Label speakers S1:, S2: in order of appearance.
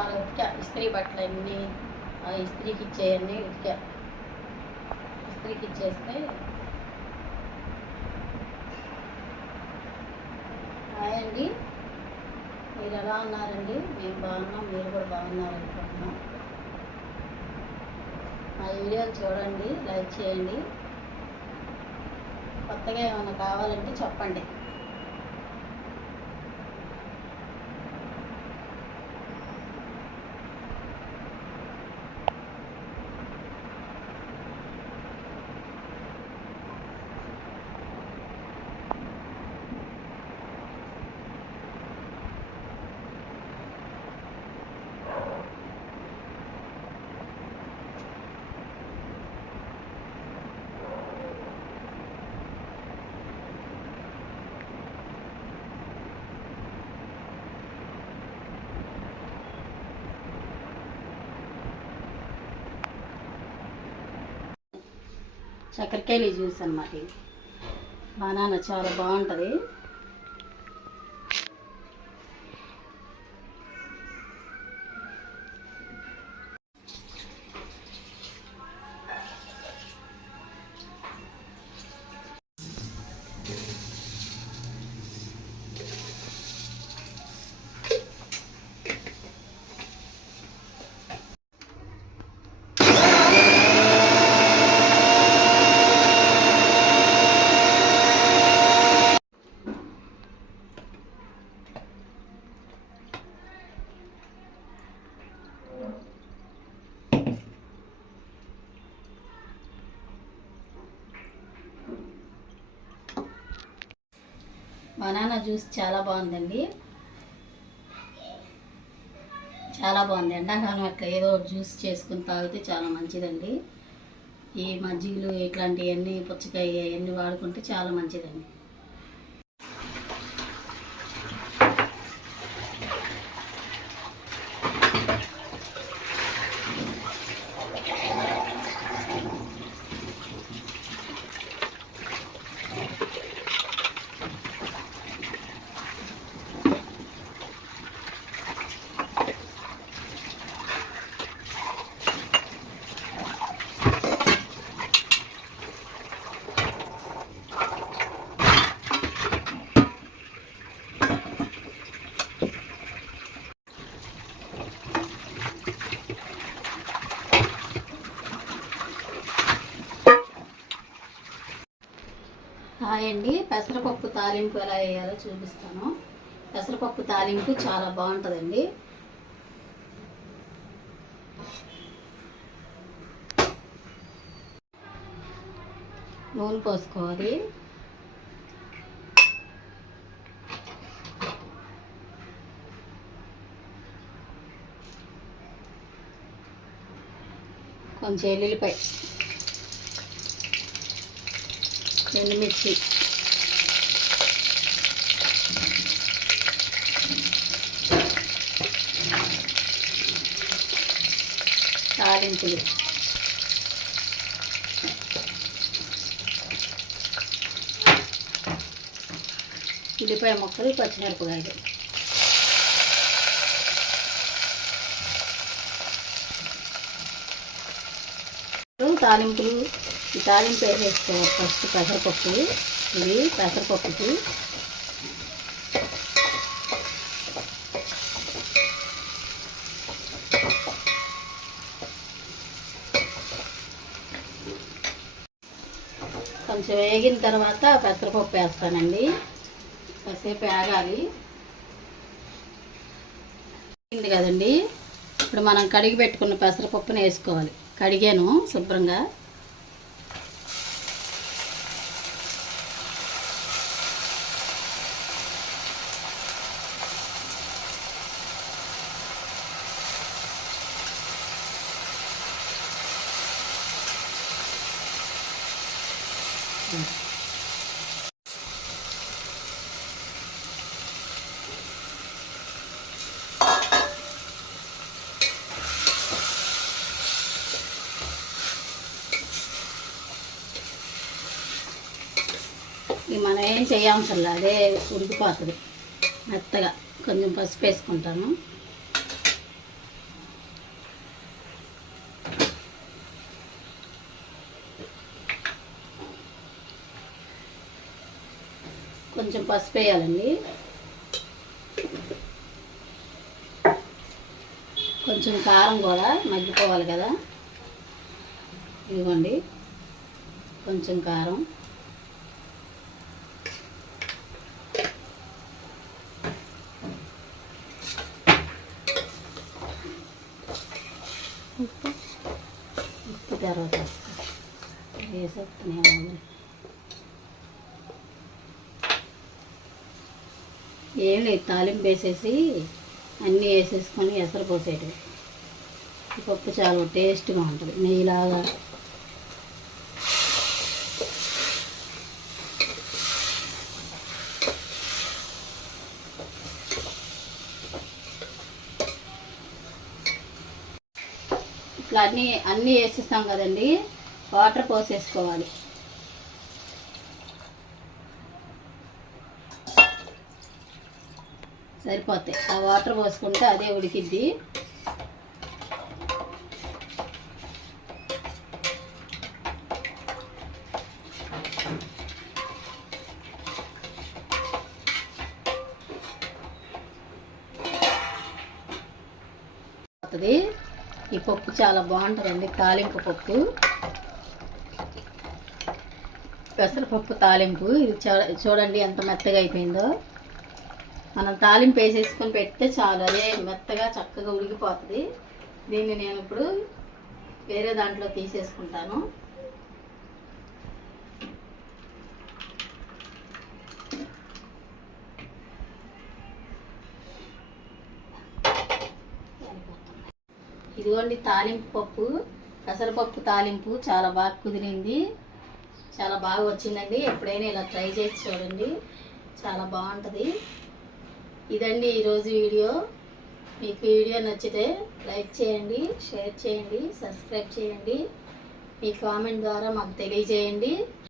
S1: చాలా ఉతికా ఇస్త్రీ బట్టలు అన్నీ ఆ ఇస్త్రీకి ఇచ్చేయన్నీ ఉతికా ఇస్త్రీకి ఇచ్చేస్తే హాయ్ అండి మీరు ఎలా ఉన్నారండి? మేము బాగున్నాం మీరు కూడా బాగున్నారు అనుకుంటున్నాం. మా వీడియోలు చూడండి లైక్ చేయండి. కొత్తగా ఏమైనా కావాలంటే చెప్పండి. చక్కెరకాయలు జ్యూస్ అన్నమాట ఇది బనానా చాలా బాగుంటుంది. బనానా జ్యూస్ చాలా బాగుందండి. చాలా బాగుంది. ఎండాకాలం అట్లా ఏదో జ్యూస్ చేసుకుని తాగితే చాలా మంచిదండి. ఈ మజ్జిగలు ఇట్లాంటివన్నీ పుచ్చకాయ అవన్నీ వాడుకుంటే చాలా మంచిదండి. హాయ్ అండి. పెసరపప్పు తాలింపు ఎలా వేయాలో చూపిస్తాను. పెసరపప్పు తాలింపు చాలా బాగుంటుందండి. నూనె పోసుకోవాలి. కొంచెం ఎల్లుల్లిపాయ ఎండుమిర్చి. తాలింపులు. ఉల్లిపాయ ముక్కలు పచ్చిమిరపకాయలు. తాలింపులు. ఈ తాలింపు వేసేసుకోవాలి ఫస్ట్ పెసరపప్పు. ఇది పెసరపప్పుకి. కొంచెం వేగిన తర్వాత పెసరపప్పు వేస్తానండి. కాసేపు వేగాలి. వేగింది కదండి. ఇప్పుడు మనం కడిగి పెట్టుకున్న పెసరపప్పుని వేసుకోవాలి. కడిగాను శుభ్రంగా. మనం ఏం చేయాల్సల్లా అదే ఉడికిపోతుంది. మెత్తగా. కొంచెం పసుపు వేసుకుంటాను కొంచెం పసుపు వేయాలండి కొంచెం కారం కూడా మగ్గిపోవాలి కదా. ఇదిగోండి. కొంచెం కారం. ఉప్పు. తర్వాత వేసేస్తున్నాయి ఏం లేదు తాలింపు వేసేసి అన్నీ వేసేసుకొని ఎసరు పోసేటివి. పప్పు చాలా టేస్ట్గా ఉంటుంది నెయ్యిలాగా. ఇట్లా అన్నీ అన్నీ వేసేస్తాం కదండి వాటర్ పోసేసుకోవాలి. సరిపోతాయి. ఆ వాటర్ పోసుకుంటే అదే ఉడికిద్ది. వస్తుంది ఈ పప్పు చాలా బాగుంటుందండి తాలింపు పప్పు. పెసరపప్పు తాలింపు. ఇది చూడండి ఎంత మెత్తగా అయిపోయిందో. మనం తాలింపు వేసేసుకొని పెడితే చాలు. అదే మెత్తగా చక్కగా ఉడికిపోతుంది. దీన్ని నేను ఇప్పుడు వేరే దాంట్లో తీసేసుకుంటాను. ఇదిగోండి తాలింపు పప్పు. పెసరపప్పు తాలింపు చాలా బాగా కుదిరింది. చాలా బాగా వచ్చిందండి. ఎప్పుడైనా ఇలా ట్రై చేసి చూడండి. చాలా బాగుంటుంది. ఇదండి ఈరోజు వీడియో. మీకు వీడియో నచ్చితే లైక్ చేయండి షేర్ చేయండి సబ్స్క్రైబ్ చేయండి. మీ కామెంట్ ద్వారా మాకు తెలియజేయండి.